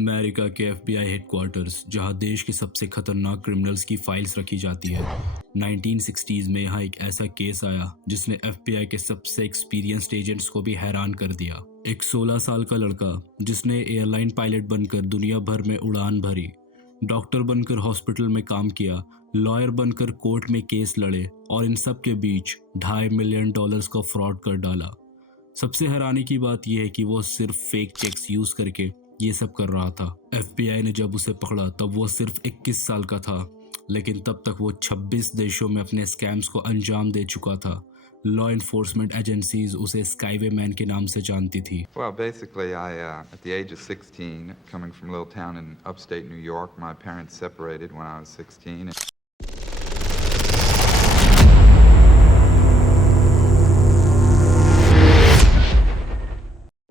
America के FBI headquarters, जहां देश के सबसे खतरनाक क्रिमिनल्स की फाइल्स रखी जाती है। 1960s में यहाँ एक ऐसा केस आया जिसने एफबीआई के सबसे एक्सपीरियंस्ड एजेंट्स को भी हैरान कर दिया। एक 16 साल का लड़का जिसने एयरलाइन पायलट बनकर दुनिया भर में उड़ान भरी, डॉक्टर बनकर हॉस्पिटल में काम किया, लॉयर बनकर कोर्ट में केस लड़े और इन सब के बीच $2.5 मिलियन का फ्रॉड कर डाला। सबसे हैरानी की बात यह है कि वो सिर्फ फेक चेक्स यूज करके ये सब कर रहा था। एफबीआई ने जब उसे पकड़ा तब वो सिर्फ 21 साल का था, लेकिन तब तक वो 26 देशों में अपने स्कैम्स को अंजाम दे चुका था। लॉ इन्फोर्समेंट एजेंसीज उसे स्काईवे मैन के नाम से जानती थी। Well, basically, at the age of 16, coming from a little town in upstate New York, my parents separated when I was 16.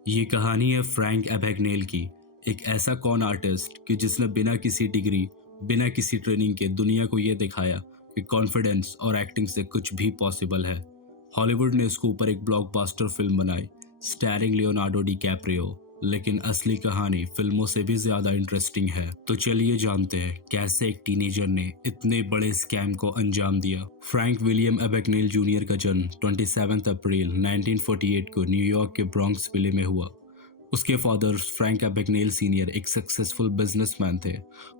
ये कहानी है फ्रैंक एबैगनेल की, एक ऐसा कॉन आर्टिस्ट कि जिसने बिना किसी डिग्री, बिना किसी ट्रेनिंग के दुनिया को ये दिखाया कि कॉन्फिडेंस और एक्टिंग से कुछ भी पॉसिबल है। हॉलीवुड ने इसके ऊपर एक ब्लॉकबस्टर फिल्म बनाई स्टारिंग लियोनार्डो डिकैप्रियो, लेकिन असली कहानी फिल्मों से भी ज्यादा इंटरेस्टिंग है। तो चलिए जानते हैं कैसे एक टीनेजर ने इतने बड़े स्कैम को अंजाम दिया। फ्रैंक विलियम एबैगनेल जूनियर का जन्म 27 अप्रैल 1948 को न्यूयॉर्क के ब्रॉन्क्स विले में हुआ। उसके फादर फ्रैंक एबैगनेल सीनियर एक सक्सेसफुल बिजनेसमैन थे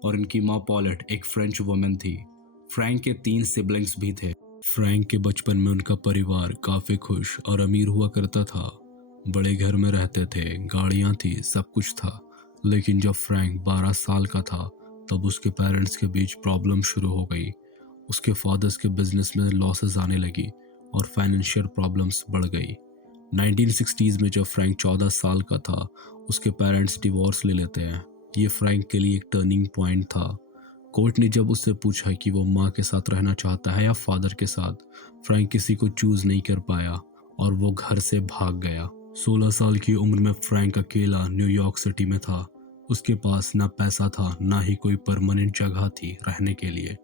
और इनकी माँ पॉलेट एक फ्रेंच वुमन थी। फ्रैंक के 3 सिबलिंग्स भी थे। फ्रैंक के बचपन में उनका परिवार काफी खुश और अमीर हुआ करता था। बड़े घर में रहते थे, गाड़ियां थी, सब कुछ था। लेकिन जब फ्रैंक 12 साल का था तब उसके पेरेंट्स के बीच प्रॉब्लम शुरू हो गई। उसके फादर्स के बिजनेस में लॉसेस आने लगी और फाइनेंशियल प्रॉब्लम्स बढ़ गई। 1960s में जब फ्रैंक 14 साल का था उसके पेरेंट्स डिवोर्स ले लेते हैं। ये फ्रैंक के लिए एक टर्निंग पॉइंट था। कोर्ट ने जब उससे पूछा कि वो माँ के साथ रहना चाहता है या फादर के साथ, फ्रैंक किसी को चूज नहीं कर पाया और वो घर से भाग गया। 16 साल की उम्र में फ्रैंक अकेला न्यूयॉर्क सिटी में था। उसके पास ना पैसा था, ना ही कोई परमानेंट जगह थी रहने के लिए।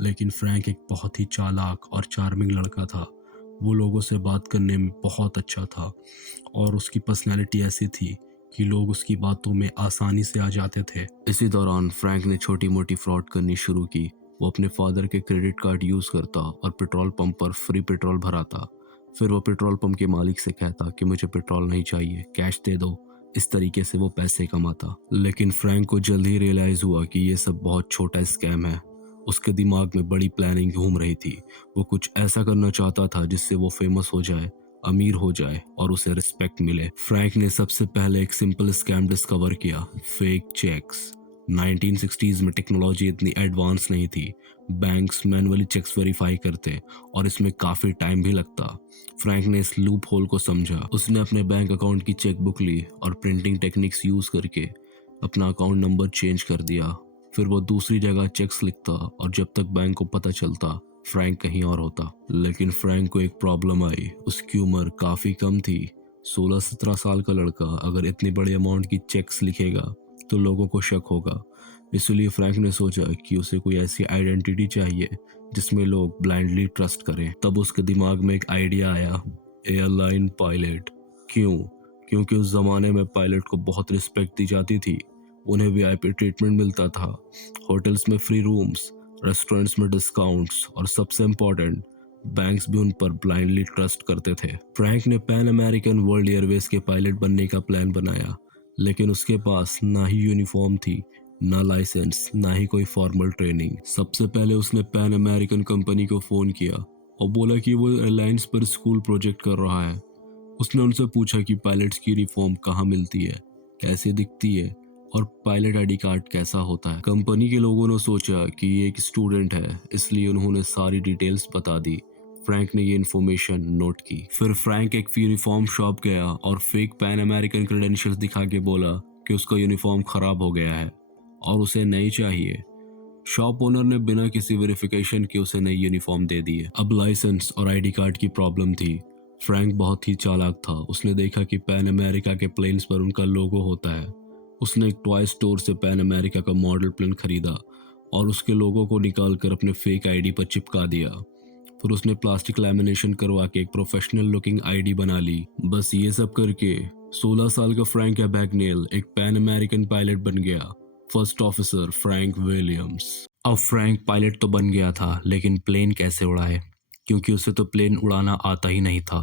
लेकिन फ्रैंक एक बहुत ही चालाक और चार्मिंग लड़का था। वो लोगों से बात करने में बहुत अच्छा था और उसकी पर्सनैलिटी ऐसी थी कि लोग उसकी बातों में आसानी से आ जाते थे। इसी दौरान फ्रैंक ने छोटी मोटी फ्रॉड करनी शुरू की। वो अपने फादर के क्रेडिट कार्ड यूज करता और पेट्रोल पंप पर फ्री पेट्रोल भराता। फिर वो पेट्रोल पंप के मालिक से कहता कि मुझे पेट्रोल नहीं चाहिए, कैश दे दो। इस तरीके से वो पैसे कमाता। लेकिन फ्रैंक को जल्द ही रियलाइज हुआ कि ये सब बहुत छोटा स्कैम है। उसके दिमाग में बड़ी प्लानिंग घूम रही थी। वो कुछ ऐसा करना चाहता था जिससे वो फेमस हो जाए, अमीर हो जाए और उसे रिस्पेक्ट मिले। फ्रैंक ने सबसे पहले एक सिंपल स्कैम डिस्कवर किया, फेक चेक्स। 1960s में टेक्नोलॉजी इतनी एडवांस नहीं थी। बैंक्स मैनुअली चेक्स वेरीफाई करते और इसमें काफ़ी टाइम भी लगता। फ्रैंक ने इस लूप होल को समझा। उसने अपने बैंक अकाउंट की चेकबुक ली और प्रिंटिंग टेक्निक्स यूज़ करके अपना अकाउंट नंबर चेंज कर दिया। फिर वो दूसरी जगह चेक्स लिखता और जब तक बैंक को पता चलता फ्रैंक कहीं और होता। लेकिन फ्रैंक को एक प्रॉब्लम आई, उसकी उम्र काफ़ी कम थी। 16-17 साल का लड़का अगर इतनी बड़ी अमाउंट की चेक्स लिखेगा तो लोगों को शक होगा। इसलिए फ्रैंक ने सोचा कि उसे कोई ऐसी आइडेंटिटी चाहिए जिसमें लोग ब्लाइंडली ट्रस्ट करें। तब उसके दिमाग में एक आइडिया आया, एयरलाइन पायलट। क्यों? क्योंकि उस जमाने में पायलट को बहुत रिस्पेक्ट दी जाती थी। उन्हें वीआईपी ट्रीटमेंट मिलता था, होटल्स में फ्री रूम्स, रेस्टोरेंट्स में डिस्काउंट्स और सबसे इम्पोर्टेंट, बैंक्स भी उन पर ब्लाइंडली ट्रस्ट करते थे। फ्रैंक ने पैन अमेरिकन वर्ल्ड एयरवेज के पायलट बनने का प्लान बनाया, लेकिन उसके पास ना ही यूनिफॉर्म थी, ना लाइसेंस, ना ही कोई फॉर्मल ट्रेनिंग। सबसे पहले उसने पैन अमेरिकन कंपनी को फ़ोन किया और बोला कि वो एयरलाइंस पर स्कूल प्रोजेक्ट कर रहा है। उसने उनसे पूछा कि पायलट्स की यूनिफॉर्म कहाँ मिलती है, कैसे दिखती है और पायलट आईडी कार्ड कैसा होता है। कंपनी के लोगों ने सोचा कि ये एक स्टूडेंट है, इसलिए उन्होंने सारी डिटेल्स बता दी। फ्रैंक ने ये इन्फॉर्मेशन नोट की। फिर फ्रैंक एक यूनिफॉर्म शॉप गया और फेक पैन अमेरिकन क्रेडेंशियल्स दिखा के बोला कि उसका यूनिफॉर्म खराब हो गया है और उसे नई चाहिए। शॉप ओनर ने बिना किसी वेरिफिकेशन के उसे नई यूनिफॉर्म दे दी है। अब लाइसेंस और आईडी कार्ड की प्रॉब्लम थी। फ्रैंक बहुत ही चालाक था। उसने देखा कि पैन अमेरिका के प्लेन्स पर उनका लोगो होता है। उसने एक टॉय स्टोर से पैन अमेरिका का मॉडल प्लेन खरीदा और उसके लोगों को निकाल कर अपने फेक आईडी पर चिपका दिया। फिर उसने प्लास्टिक लैमिनेशन करवा के एक प्रोफेशनल लुकिंग आईडी बना ली। बस ये सब करके 16 साल का फ्रैंक एबैगनेल एक पैन अमेरिकन पायलट बन गया। First officer Frank Williams. अब फ्रैंक पायलट तो बन गया था, लेकिन प्लेन कैसे उड़ाए, क्योंकि उसे तो प्लेन उड़ाना आता ही नहीं था।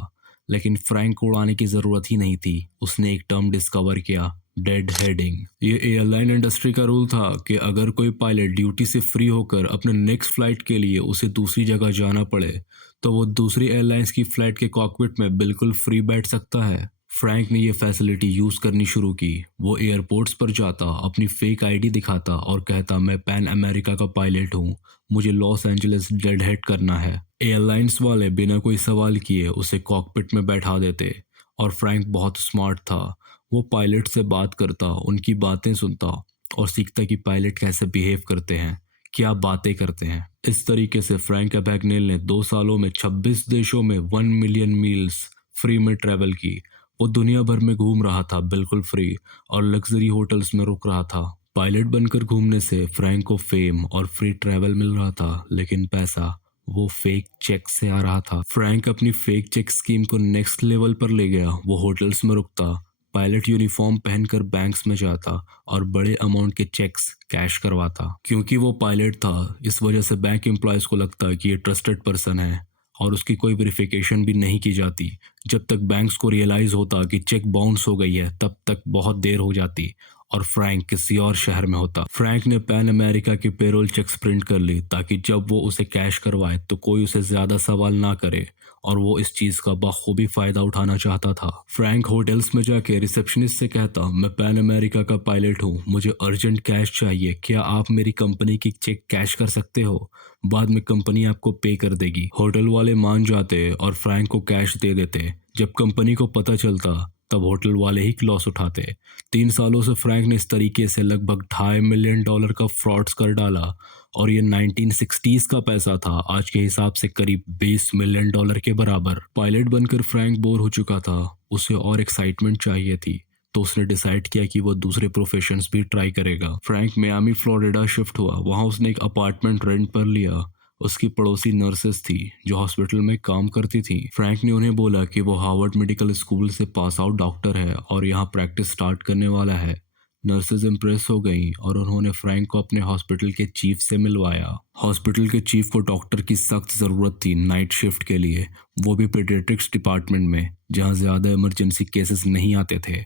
लेकिन फ्रैंक को उड़ाने की ज़रूरत ही नहीं थी। उसने एक टर्म डिस्कवर किया, डेड हेडिंग। ये एयरलाइन इंडस्ट्री का रूल था कि अगर कोई पायलट ड्यूटी से फ्री होकर अपने नेक्स्ट फ्लाइट के लिए उसे दूसरी जगह जाना पड़े, तो वो दूसरी एयरलाइंस की फ्लाइट के कॉकपिट में बिल्कुल फ्री बैठ सकता है। फ्रैंक ने ये फैसिलिटी यूज़ करनी शुरू की। वो एयरपोर्ट्स पर जाता, अपनी फेक आईडी दिखाता और कहता, मैं पैन अमेरिका का पायलट हूँ, मुझे लॉस एंजलिस डेड हेड करना है। एयरलाइंस वाले बिना कोई सवाल किए उसे कॉकपिट में बैठा देते। और फ्रैंक बहुत स्मार्ट था। वो पायलट से बात करता, उनकी बातें सुनता और सीखता कि पायलट कैसे बिहेव करते हैं, क्या बातें करते हैं। इस तरीके से फ्रैंक एबैगनेल ने 2 सालों में 26 देशों में 1 मिलियन मील्स फ्री में ट्रैवल की। वो दुनिया भर में घूम रहा था बिल्कुल फ्री, और लग्जरी होटल्स में रुक रहा था। पायलट बनकर घूमने से फ्रैंक को फेम और फ्री ट्रैवल मिल रहा था, लेकिन पैसा वो फेक चेक से आ रहा था। फ्रैंक अपनी फेक चेक स्कीम को नेक्स्ट लेवल पर ले गया। वो होटल्स में रुकता, पायलट यूनिफॉर्म पहनकर बैंक्स में जाता और बड़े अमाउंट के चेक्स कैश करवाता। क्योंकि वो पायलट था, इस वजह से बैंक एम्प्लॉयज़ को लगता कि ये ट्रस्टेड पर्सन है और उसकी कोई वेरिफिकेशन भी नहीं की जाती। जब तक बैंक्स को रियलाइज़ होता कि चेक बाउंस हो गई है, तब तक बहुत देर हो जाती और फ्रैंक किसी और शहर में होता। फ्रैंक ने पैन अमेरिका की पेरोल चेक्स प्रिंट कर ली, ताकि जब वो उसे कैश करवाए तो कोई उसे ज़्यादा सवाल ना करे, और वो इस चीज़ का बखूबी फ़ायदा उठाना चाहता था। फ्रैंक होटल्स में जाके रिसेप्शनिस्ट से कहता, मैं पैन अमेरिका का पायलट हूँ, मुझे अर्जेंट कैश चाहिए, क्या आप मेरी कंपनी की चेक कैश कर सकते हो? बाद में कंपनी आपको पे कर देगी। होटल वाले मान जाते और फ्रैंक को कैश दे देते। जब कंपनी को पता चलता, तब होटल वाले ही लॉस उठाते। 3 सालों से फ्रैंक ने इस तरीके से लगभग $2.5 मिलियन का फ्रॉड्स कर डाला, और ये 1960s का पैसा था, आज के हिसाब से करीब $20 मिलियन के बराबर। पायलट बनकर फ्रैंक बोर हो चुका था, उसे और एक्साइटमेंट चाहिए थी, तो उसने डिसाइड किया कि वो दूसरे प्रोफेशंस भी ट्राई करेगा। फ्रैंक मियामी फ्लोरिडा शिफ्ट हुआ। वहाँ उसने एक अपार्टमेंट रेंट पर लिया। उसकी पड़ोसी नर्सेस थी जो हॉस्पिटल में काम करती थी। फ्रैंक ने उन्हें बोला कि वो हार्वर्ड मेडिकल स्कूल से पास आउट डॉक्टर है और यहाँ प्रैक्टिस स्टार्ट करने वाला है। नर्सेज इम्प्रेस हो गईं और उन्होंने फ्रैंक को अपने हॉस्पिटल के चीफ से मिलवाया। हॉस्पिटल के चीफ को डॉक्टर की सख्त ज़रूरत थी नाइट शिफ्ट के लिए, वो भी पेडियाट्रिक्स डिपार्टमेंट में, जहाँ ज़्यादा इमरजेंसी केसेस नहीं आते थे।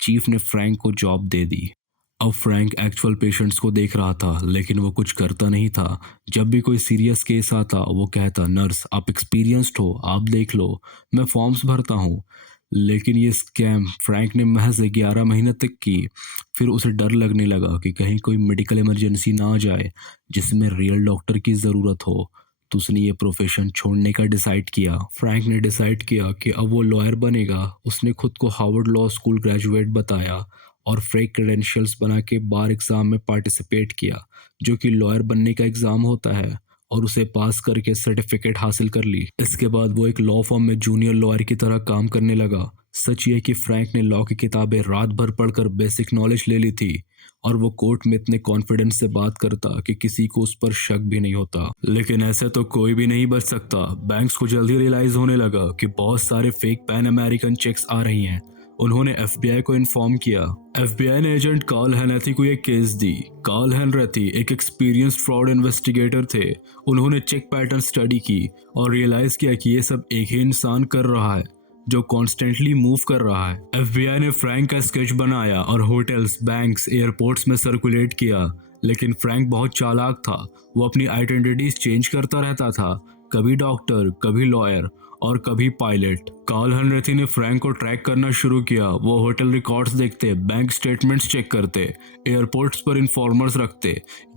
चीफ ने फ्रैंक को जॉब दे दी। अब फ्रैंक एक्चुअल पेशेंट्स को देख रहा था, लेकिन वो कुछ करता नहीं था। जब भी कोई सीरियस केस आता, वो कहता, नर्स आप एक्सपीरियंस्ड हो, आप देख लो, मैं फॉर्म्स भरता हूँ। लेकिन ये स्कैम फ्रैंक ने महज 11 महीने तक की। फिर उसे डर लगने लगा कि कहीं कोई मेडिकल इमरजेंसी ना आ जाए जिसमें रियल डॉक्टर की ज़रूरत हो, तो उसने ये प्रोफेशन छोड़ने का डिसाइड किया। फ्रैंक ने डिसाइड किया कि अब वो लॉयर बनेगा। उसने खुद को हार्वर्ड लॉ स्कूल ग्रेजुएट बताया और फेक क्रेडेंशियल्स बना के बार एग्ज़ाम में पार्टिसिपेट किया, जो कि लॉयर बनने का एग्ज़ाम होता है, और उसे पास करके सर्टिफिकेट हासिल कर ली। इसके बाद वो एक लॉ फर्म में जूनियर लॉयर की तरह काम करने लगा। सच ये कि फ्रैंक ने लॉ की किताबें रात भर पढ़कर बेसिक नॉलेज ले ली थी, और वो कोर्ट में इतने कॉन्फिडेंस से बात करता कि किसी को उस पर शक भी नहीं होता। लेकिन ऐसे तो कोई भी नहीं बच सकता। बैंक्स को जल्दी रियलाइज होने लगा कि बहुत सारे फेक पैन अमेरिकन चेक्स आ रही हैं। उन्होंने एफबीआई को इन्फॉर्म किया। एफबीआई ने एजेंट कार्ल हेनरेथी को एक केस दी। कार्ल हेनरेथी एक एक्सपीरियंस्ड फ्रॉड इन्वेस्टिगेटर थे। उन्होंने चेक पैटर्न स्टडी की और रियलाइज किया कि ये सब एक ही इंसान कर रहा है, जो कॉन्स्टेंटली मूव कर रहा है। एफबीआई ने फ्रैंक का स्केच बनाया और होटल्स, बैंक्स, एयरपोर्ट्स में सर्कुलेट किया। लेकिन फ्रैंक बहुत चालाक था। वो अपनी आइडेंटिटीज चेंज करता रहता था, कभी डॉक्टर, कभी लॉयर और कभी पायलट। कार्ल हेनरेथी ने फ्रैंक को ट्रैक करना शुरू किया। वो होटल रिकॉर्ड्स देखते, बैंक स्टेटमेंट्स चेक करते, एयरपोर्ट्स पर इन्फॉर्मर्स रखते।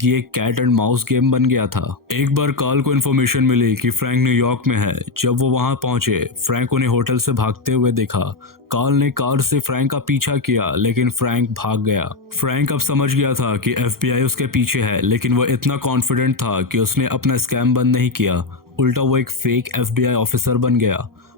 ये एक कैट एंड माउस गेम बन गया था। एक बार कार्ल को इन्फॉर्मेशन मिली कि फ्रैंक न्यूयॉर्क में है। जब वो वहां पहुंचे, फ्रैंक उन्हें होटल से भागते हुए देखा। कार्ल ने कार से फ्रैंक का पीछा किया, लेकिन फ्रैंक भाग गया। फ्रैंक अब समझ गया था कि एफबीआई उसके पीछे है, लेकिन वो इतना कॉन्फिडेंट था कि उसने अपना स्कैम बंद नहीं किया। उल्टा वो एक फेक एफबीआई ऑफिसर बन गया।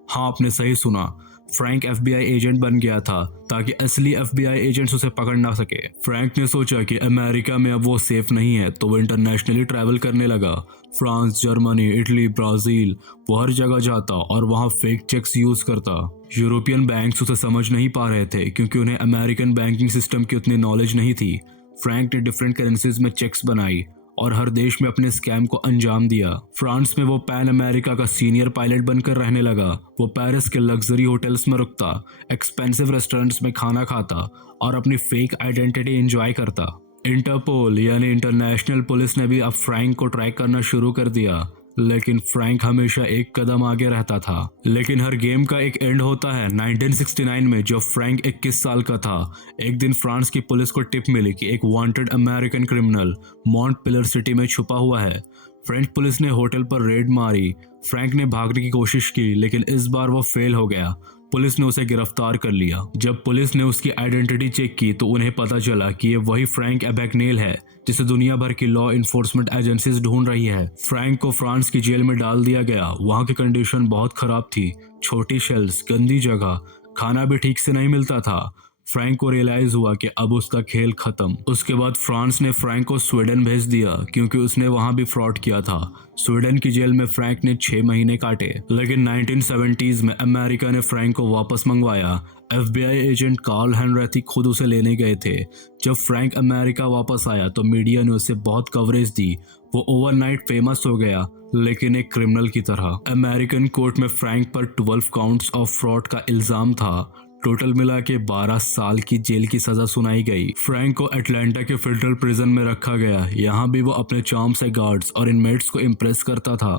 हाँ, आपने सही सुना, फ्रैंक एफबीआई एजेंट बन गया था ताकि असली एफबीआई एजेंट्स उसे पकड़ ना सके। फ्रैंक ने सोचा कि अमेरिका में अब वो सेफ नहीं है, तो वो इंटरनेशनली ट्रैवल करने लगा। फ्रांस, जर्मनी, इटली, ब्राज़ील, वो हर जगह जाता और वहाँ फेक चेक्स यूज़ करता। यूरोपियन बैंक्स उसे समझ नहीं पा रहे थे क्योंकि उन्हें अमेरिकन बैंकिंग सिस्टम की उतनी नॉलेज नहीं थी। फ्रैंक ने डिफरेंट करेंसीज में चेक्स बनाई और हर देश में अपने स्कैम को अंजाम दिया। फ्रांस में वो पैन अमेरिका का सीनियर पायलट बनकर रहने लगा। वो पेरिस के लग्जरी होटल्स में रुकता, एक्सपेंसिव रेस्टोरेंट्स में खाना खाता और अपनी फेक आइडेंटिटी एंजॉय करता। इंटरपोल यानी इंटरनेशनल पुलिस ने भी अब फ्रैंक को ट्रैक करना शुरू कर दिया, लेकिन फ्रैंक हमेशा एक कदम आगे रहता था। लेकिन हर गेम का एक एंड होता है। 1969 में जब फ्रैंक 21 साल का था, एक दिन फ्रांस की पुलिस को टिप मिली कि एक वांटेड अमेरिकन क्रिमिनल मॉन्टपेलर सिटी में छुपा हुआ है। फ्रेंच पुलिस ने होटल पर रेड मारी। फ्रैंक ने भागने की कोशिश की, लेकिन इस बार वो फेल हो गया। पुलिस ने उसे गिरफ्तार कर लिया। जब पुलिस ने उसकी आइडेंटिटी चेक की तो उन्हें पता चला कि ये वही फ्रैंक एबैग्नेल है जिसे दुनिया भर की लॉ इन्फोर्समेंट एजेंसीज ढूंढ रही है। फ्रैंक को फ्रांस की जेल में डाल दिया गया। वहां की कंडीशन बहुत खराब थी, छोटी शेल्स, गंदी जगह, खाना भी ठीक से नहीं मिलता था। फ्रैंक को रियलाइज हुआ कि अब उसका खेल खत्म। उसके बाद फ्रांस ने फ्रैंक को स्वीडन भेज दिया क्योंकि उसने वहां भी फ्रॉड किया था। स्वीडन की जेल में फ्रैंक ने 6 महीने काटे, लेकिन 1970s में अमेरिका ने फ्रैंक को वापस मंगवाया। FBI एजेंट कार्ल हेनरेथी खुद उसे लेने गए थे। जब फ्रैंक अमेरिका वापस आया तो मीडिया ने उसे बहुत कवरेज दी। वो ओवरनाइट फेमस हो गया, लेकिन एक क्रिमिनल की तरह। अमेरिकन कोर्ट में फ्रैंक पर 12 काउंट्स ऑफ फ्रॉड का इल्जाम था। टोटल मिला के 12 साल की जेल की सजा सुनाई गई। फ्रैंक को अटलांटा के फेडरल प्रिजन में रखा गया। यहाँ भी वो अपने चार्म से गार्ड्स और इनमेट्स को इम्प्रेस करता था।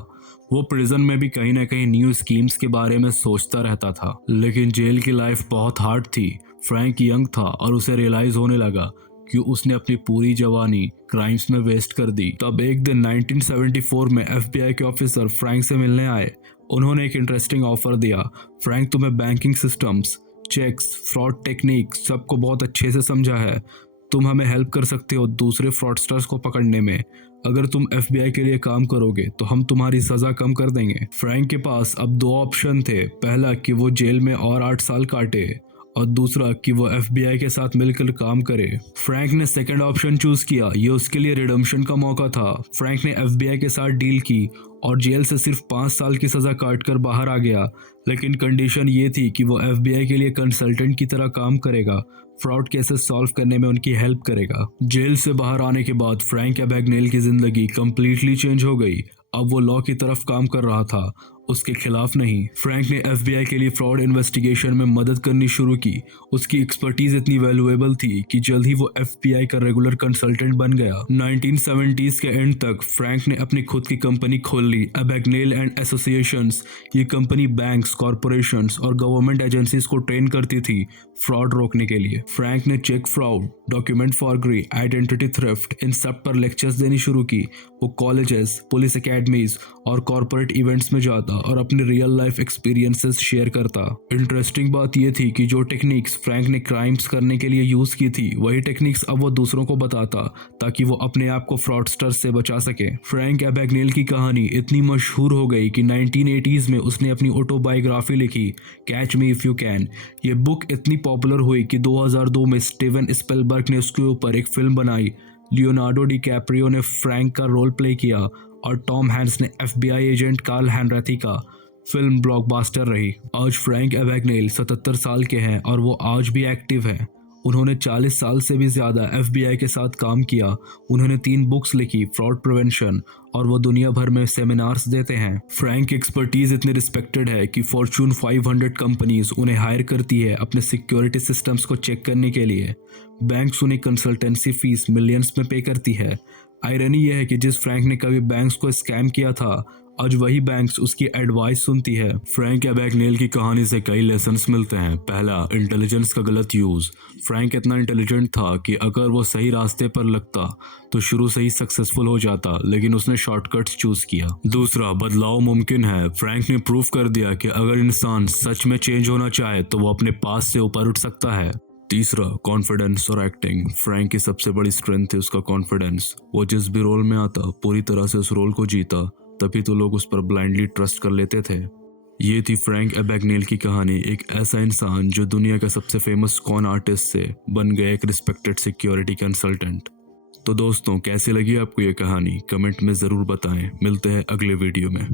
वो प्रिजन में भी कहीं ना कहीं न्यू स्कीम्स के बारे में सोचता रहता था, लेकिन जेल की लाइफ बहुत हार्ड थी। फ्रैंक यंग था और उसे रियलाइज होने लगा कि उसने अपनी पूरी जवानी क्राइम्स में वेस्ट कर दी। तब एक दिन 1974 में FBI के ऑफिसर फ्रैंक से मिलने आए। उन्होंने एक इंटरेस्टिंग ऑफर दिया। फ्रैंक, तुम्हें banking systems, checks, fraud technique सबको बहुत अच्छे से समझा है। तुम हमें हेल्प कर सकते हो दूसरे फ्रॉडस्टर्स को पकड़ने में। अगर तुम FBI के लिए काम करोगे तो हम तुम्हारी सजा कम कर देंगे। फ्रैंक के पास अब 2 ऑप्शन थे। पहला कि वो जेल में और 8 साल काटे और दूसरा कि वो FBI के साथ मिलकर काम करे। फ्रैंक ने सेकंड ऑप्शन चूज किया। ये उसके लिए रिडम्पशन का मौका था। फ्रैंक ने FBI के साथ डील की और जेल से सिर्फ 5 साल की सजा काटकर बाहर आ गया, लेकिन कंडीशन ये थी कि वो FBI के लिए कंसल्टेंट की तरह काम करेगा, फ्रॉड केसेस सॉल्व करने में उनकी हेल्प करेगा। जेल से बाहर आने के बाद फ्रैंक एबैग्नेल की जिंदगी कंप्लीटली चेंज हो गई। अब वो लॉ की तरफ काम कर रहा था, उसके खिलाफ नहीं। फ्रैंक ने FBI के लिए फ्रॉड इन्वेस्टिगेशन में मदद करनी शुरू की। उसकी एक्सपर्टीज इतनी वैल्यूएबल थी कि जल्द ही वो FBI का रेगुलर कंसल्टेंट बन गया। 1970s के एंड तक फ्रैंक ने अपनी खुद की कंपनी खोल ली, एबैग्नेल एंड एसोसिएशंस। ये कंपनी बैंक्स, कॉरपोरेशंस और गवर्नमेंट एजेंसीज को ट्रेन करती थी फ्रॉड रोकने के लिए। फ्रैंक ने check fraud, document forgery, identity theft, इन सब पर लेक्चर्स देनी शुरू की। वो कॉलेजेस, पुलिस एकेडमीज और कॉर्पोरेट इवेंट्स में जाता और अपने रियल लाइफ एक्सपीरियंसेस शेयर करता। इंटरेस्टिंग बात यह थी कि जो टेक्निक्स फ्रैंक ने क्राइम्स करने के लिए यूज की थी, वही टेक्निक्स अब वो दूसरों को बताता ताकि वो अपने आप को फ्रॉडस्टर्स से बचा सके। फ्रैंक एबैग्नेल की कहानी इतनी मशहूर हो गई कि 1980s में उसने अपनी ऑटोबायोग्राफी लिखी, catch me if you can. ये बुक इतनी पॉपुलर हुई कि 2002 में स्टीवन स्पिलबर्ग ने उसके ऊपर एक फिल्म बनाई। लियोनार्डो डिकैप्रियो ने फ्रैंक का रोल प्ले किया और टॉम हैंक्स ने FBI एजेंट कार्ल हेनरेथी का। फिल्म ब्लॉकबस्टर रही। आज फ्रैंक एबैग्नेल 77 साल के हैं और वो आज भी एक्टिव हैं। उन्होंने 40 साल से भी ज़्यादा FBI के साथ काम किया। उन्होंने 3 बुक्स लिखी, फ्रॉड प्रिवेंशन, और वो दुनिया भर में सेमिनार्स देते हैं। फ्रैंक की एक्सपर्टीज इतनी रिस्पेक्टेड है कि फॉर्च्यून 500 कंपनीज उन्हें हायर करती है अपने सिक्योरिटी सिस्टम्स को चेक करने के लिए। बैंक्स उन्हें कंसल्टेंसी फीस मिलियंस में पे करती है। आयरनी यह है कि जिस फ्रैंक ने कभी बैंक्स को स्कैम किया था, आज वही बैंक्स उसकी एडवाइस सुनती है। फ्रैंक एबैग्नेल की कहानी से कई लेसन्स मिलते हैं। पहला, इंटेलिजेंस का गलत यूज। फ्रैंक इतना इंटेलिजेंट था कि अगर वो सही रास्ते पर लगता तो शुरू से ही सक्सेसफुल हो जाता, लेकिन उसने शॉर्टकट्स चूज किया। दूसरा, बदलाव मुमकिन है। फ्रैंक ने प्रूव कर दिया कि अगर इंसान सच में चेंज होना चाहे तो वो अपने पास से ऊपर उठ सकता है। तीसरा, कॉन्फिडेंस और एक्टिंग। फ्रैंक की सबसे बड़ी स्ट्रेंथ है उसका कॉन्फिडेंस। वो जिस भी रोल में आता पूरी तरह से उस रोल को जीता, तभी तो लोग उस पर ब्लाइंडली ट्रस्ट कर लेते थे। ये थी फ्रैंक एबैग्नेल की कहानी। एक ऐसा इंसान जो दुनिया का सबसे फेमस कॉन आर्टिस्ट से बन गया एक रिस्पेक्टेड सिक्योरिटी कंसल्टेंट। तो दोस्तों, कैसी लगी आपको ये कहानी? कमेंट में ज़रूर बताएं। मिलते हैं अगले वीडियो में।